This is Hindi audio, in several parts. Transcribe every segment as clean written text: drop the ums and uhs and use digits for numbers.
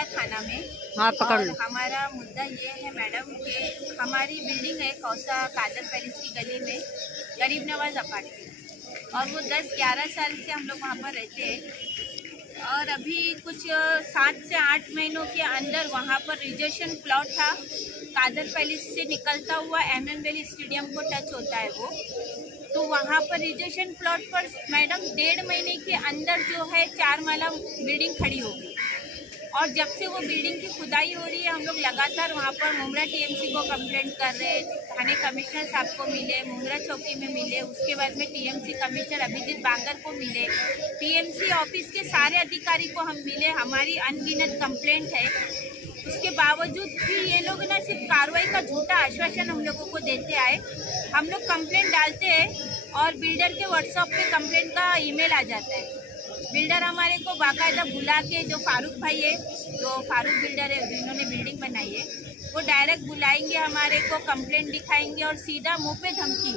बांगा थाना में। हाँ, पकड़ लो। हमारा मुद्दा ये है मैडम कि हमारी बिल्डिंग है कौसा कादर पैलेस की गली में, गरीब नवाज अपार्टमेंट, और वो 10-11 साल से हम लोग वहाँ पर रहते हैं। और अभी कुछ 7 से 8 महीनों के अंदर वहाँ पर रिजर्वेशन प्लॉट था, कादर पैलेस से निकलता हुआ MM वैली स्टेडियम को टच होता है वो, तो वहाँ पर रिजर्वेशन प्लॉट पर मैडम 1.5 महीने के अंदर जो है 4 माला बिल्डिंग खड़ी हो गई। और जब से वो बिल्डिंग की खुदाई हो रही है, हम लोग लगातार वहाँ पर मुमरा TMC को कंप्लेंट कर रहे हैं, थाने कमिश्नर साहब को मिले, मुमरा चौकी में मिले, उसके बाद में TMC कमिश्नर अभिजीत बांगर को मिले, TMC ऑफिस के सारे अधिकारी को हम मिले, हमारी अनगिनत कंप्लेंट है। उसके बावजूद भी ये लोग ना सिर्फ कार्रवाई का झूठा आश्वासन हम लोगों को देते आए। हम लोग कंप्लेंट डालते हैं और बिल्डर के व्हाट्सएप पे कंप्लेंट का ईमेल आ जाता है। बिल्डर हमारे को बाकायदा बुला के, जो फारूक भाई है, जो फारूक बिल्डर है जिन्होंने बिल्डिंग बनाई है, वो डायरेक्ट बुलाएंगे, हमारे को कंप्लेंट दिखाएंगे और सीधा मुंह पे धमकी,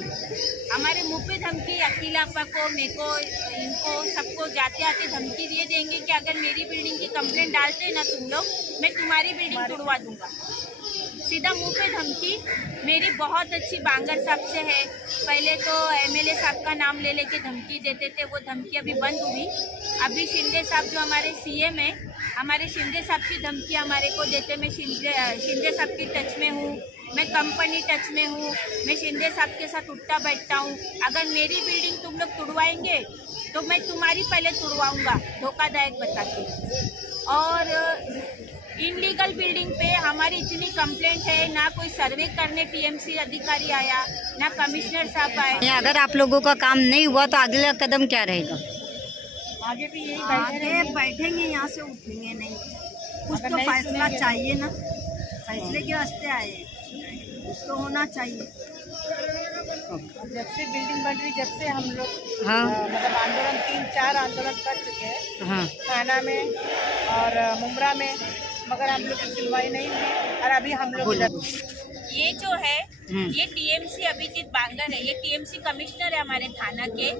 हमारे मुंह पे धमकी, अकीला आपा को, मेरे को, इनको सबको जाते आते धमकी दिए देंगे कि अगर मेरी बिल्डिंग की कंप्लेंट डालते ना तुम लोग, मैं तुम्हारी बिल्डिंग तोड़वा दूंगा। सीधा मुंह पे धमकी। मेरी बहुत अच्छी बांगर साहब से है, पहले तो MLA साहब का नाम ले लेके धमकी देते थे, वो धमकी अभी बंद हुई। अभी शिंदे साहब जो हमारे CM है, हमारे शिंदे साहब की धमकी हमारे को देते। मैं शिंदे साहब की टच में हूँ, मैं कंपनी टच में हूँ, मैं शिंदे साहब के साथ उठता बैठता हूँ। अगर मेरी बिल्डिंग तुम लोग तुड़वाएंगे तो मैं तुम्हारी पहले तुड़वाऊँगा, धोखादायक बता के। और इनलीगल बिल्डिंग पे हमारी इतनी कंप्लेंट है, ना कोई सर्वे करने TMC अधिकारी आया, ना कमिश्नर साहब आए। अगर आप लोगों का काम नहीं हुआ तो अगला कदम क्या रहेगा? आगे भी यही बैठेंगे, यहाँ से उठेंगे नहीं। कुछ तो फैसला चाहिए ना, फैसले के वास्ते आए, कुछ तो होना चाहिए। जब से बिल्डिंग बन रही, जब से हम लोग मतलब आंदोलन 3-4 आंदोलन कर चुके हैं, थाना में और मुमरा में, मगर हम लोग की सुनवाई नहीं हुई। और अभी हम लोग ये जो है, ये TMC अभिजीत बांगर है, ये TMC कमिश्नर है हमारे थाना के,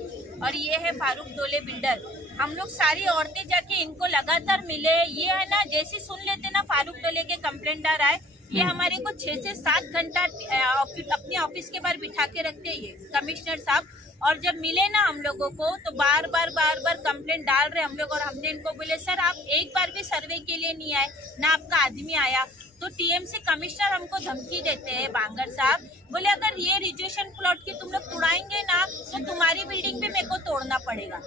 और ये है फारूक डोले बिल्डर। हम लोग सारी औरतें जाके इनको लगातार मिले। ये है ना, जैसे सुन लेते ना फारूक डोले के कंप्लेंटर आए, ये हमारे को 6 से 7 घंटा अपने ऑफिस के बाहर बिठा के रखते हैं ये कमिश्नर साहब। और जब मिले ना हम लोगों को, तो बार बार कंप्लेंट डाल रहे हम लोग। और हमने इनको बोले, सर आप एक बार भी सर्वे के लिए नहीं आए, ना आपका आदमी आया। तो TMC कमिश्नर हमको धमकी देते हैं, बांगर साहब बोले, अगर ये रिजर्वेशन प्लॉट की तुम लोग तोड़ाएंगे ना, तो तुम्हारी बिल्डिंग भी मेरे को तोड़ना पड़ेगा।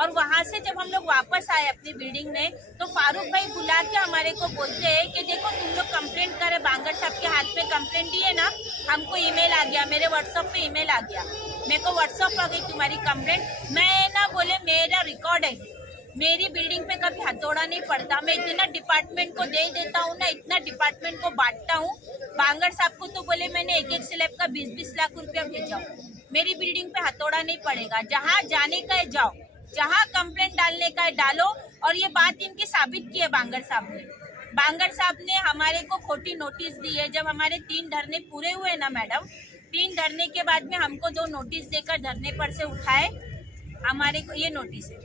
और वहाँ से जब हम लोग वापस आए अपनी बिल्डिंग में, तो फारूक भाई बुला के हमारे को बोलते हैं कि देखो तुम लोग कंप्लेंट करे, बांगर साहब के हाथ में कंप्लेंट दिए ना, हमको ईमेल आ गया, मेरे व्हाट्सएप पे ईमेल आ गया, मेरे को व्हाट्सएप आ गई तुम्हारी कंप्लेंट। मैं ना बोले, मेरा रिकॉर्ड है, मेरी बिल्डिंग पे कभी हथौड़ा नहीं पड़ता। मैं इतना डिपार्टमेंट को दे देता हूँ ना, इतना डिपार्टमेंट को बांटता हूँ। बांगर साहब को तो बोले मैंने एक स्लैब का 20-20 लाख रुपया भेजा हूँ। मेरी बिल्डिंग पे हथौड़ा नहीं पड़ेगा, जहाँ जाने का है जाओ, जहाँ कंप्लेंट डालने का है डालो। और ये बात इनकी साबित की है बांगर साहब ने। बांगर साहब ने हमारे को खोटी नोटिस दी है। जब हमारे 3 धरने पूरे हुए ना मैडम, 3 धरने के बाद में हमको 2 नोटिस देकर धरने पर से उठाए। हमारे को ये नोटिस है,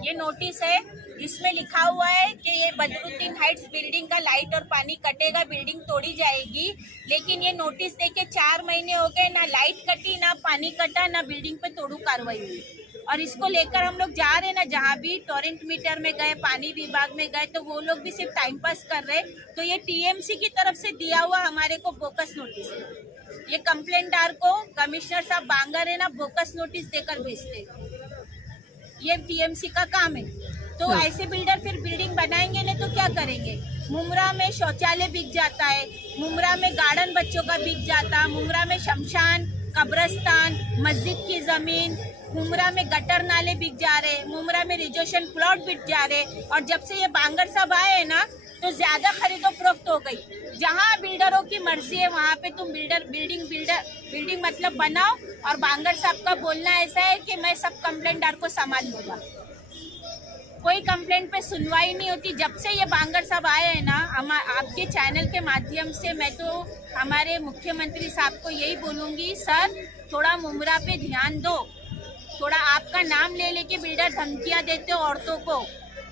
ये नोटिस है, इसमें लिखा हुआ है कि ये बदरुद्दीन हाइट्स बिल्डिंग का लाइट और पानी कटेगा, बिल्डिंग तोड़ी जाएगी। लेकिन ये नोटिस देके 4 महीने हो गए, ना लाइट कटी, ना पानी कटा, ना बिल्डिंग पे तोड़ू कार्रवाई हुई। और इसको लेकर हम लोग जा रहे ना, जहाँ भी टोरेंट मीटर में गए, पानी विभाग में गए, तो वो लोग भी सिर्फ टाइम पास कर रहे। तो ये TMC की तरफ से दिया हुआ हमारे को बोकस नोटिस है। ये कंप्लेंटार को कमिश्नर साहब बांगर है ना, बोकस नोटिस देकर भेजते। ये TMC का काम है। तो ऐसे बिल्डर फिर बिल्डिंग बनाएंगे नहीं तो क्या करेंगे? मुमरा में शौचालय बिक जाता है, मुमरा में गार्डन बच्चों का बिक जाता, मुमरा में शमशान, कब्रस्तान, मस्जिद की जमीन, मुमरा में गटर नाले बिक जा रहे, मुमरा में रिजर्वेशन प्लॉट बिक जा रहे। और जब से ये बांगर साहब आए हैं ना, तो ज्यादा खरीदो फरोख्त हो गई। जहाँ बिल्डरों की मर्जी है वहाँ पे तुम बिल्डिंग मतलब बनाओ। और बांगर साहब का बोलना ऐसा है कि मैं सब कंप्लेंटदार को संभाल लूंगा। कोई कंप्लेंट पे सुनवाई नहीं होती। जब से ये बांगर साहब आए हैं ना, आपके चैनल के माध्यम से मैं तो हमारे मुख्यमंत्री साहब को यही बोलूँगी, सर थोड़ा मुमरा पे ध्यान दो। थोड़ा आपका नाम ले लेके बिल्डर धमकियाँ देते हो औरतों को,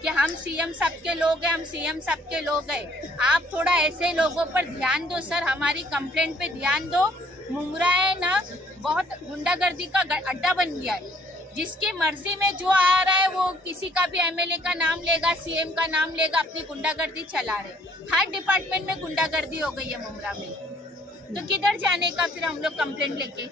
कि हम सीएम सबके लोग हैं, हम सीएम सबके लोग हैं। आप थोड़ा ऐसे लोगों पर ध्यान दो सर, हमारी कंप्लेंट पे ध्यान दो। मुंगरा है ना बहुत गुंडागर्दी का अड्डा बन गया है। जिसकी मर्जी में जो आ रहा है वो किसी का भी एमएलए का नाम लेगा, सीएम का नाम लेगा, अपनी गुंडागर्दी चला रहे। हर डिपार्टमेंट में गुंडागर्दी हो गई है मुंगरा में, तो किधर जाने का फिर हम लोग कंप्लेंट लेके।